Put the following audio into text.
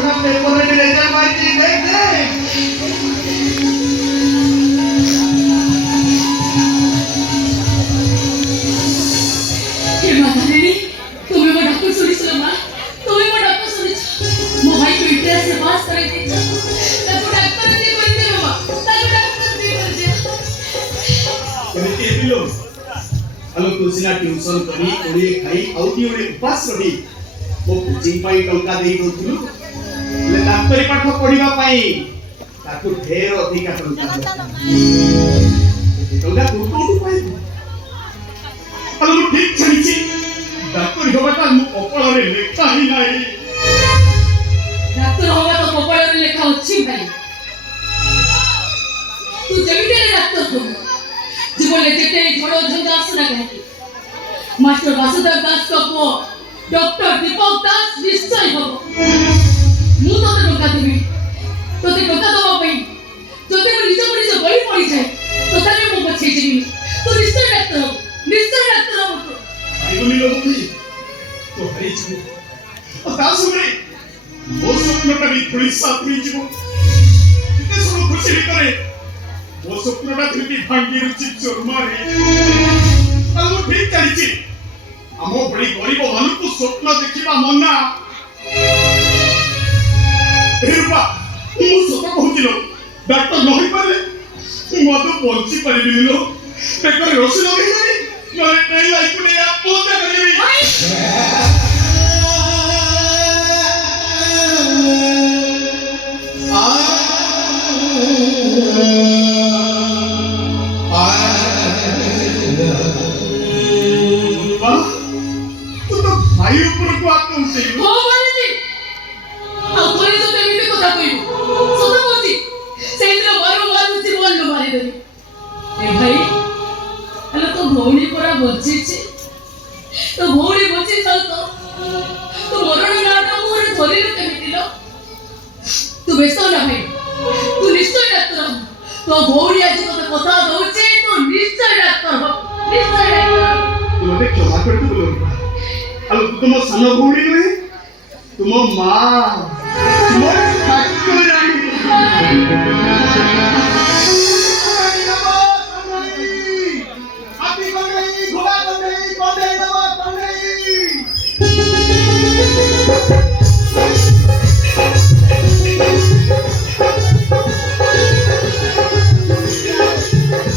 थोड़ा पेपर में रिजल्ट बाजी देख दे हे माता रानी तुम्ही वो डॉक्टर सुनिस मां तुम्ही वो डॉक्टर सुनिस मो भाई को इंटरेस्ट से पास करे थे तब डॉक्टर ने कोई दे मां तब डॉक्टर ने कर दिया कोई के पिलो हलो तुलसीना ट्यूशन करी कोड़ी खाई आउटी ओडी पास रही मो कोचिंग पाई टंका देई दोथुलु ले डाक्टरी पाठ पढिबा पाई ताकू ढेर अधिका टंका टंका टुटु पाई हलो ठीक छनिछि डाक्टरी होबाटा मु कपाल रे लेखा ही नाही डॉक्टर होगा तो कपाल रे लेखा अछि भाई तू जमिते डॉक्टर हो जीवन ले जेते झड़ो झंझा आसना कहे मास्टर वासुदेव दास को पो डॉक्टर दीपक दास निश्चय हो मु तो टका देबी तो ते टका दवा पई जते मु निज बळी पड़ी जाए तो ताले मु बचे जीवी तो निश्चय डॉक्टर हो आई बोली लोग भी तो हरी छी और दास रे वो स्वप्नटा भी थोड़ी साथी जीवो इते सब खुशी करे वो स्वप्नटा थी भांगी रुचि चोर मारे अब ठीक चलिछि हमो बड़ी गरीब मानु को स्वप्न देखिबा मना हेरबा मु सत कहतिलो डॉक्टर नहि पारे मु तो बंची परिबिनी लो पेपर रोसी लगे नरे नहीं लाइफ ने आप पोता करबी भाई ऊपर को आते उसे हो माने जी आ कोई तो तेरे को था कोई सोता होती सेंद्र मारो जी बोल लो मारे दे ए भाई हेलो तो भौणी परा बच्ची छे तो भौणी बच्ची था तो मरण नाटा मोर धरी ले केमिति लो तू बेसो ना भाई तू निश्चय डॉक्टर तो भौणी आज तो कथा दउचे तो निश्चय डॉक्टर हो निश्चय डॉक्टर तू मते क्षमा कर तू बोलो अलो तुम सान भौणी नुहे तुम मां तुम ठाकुरानी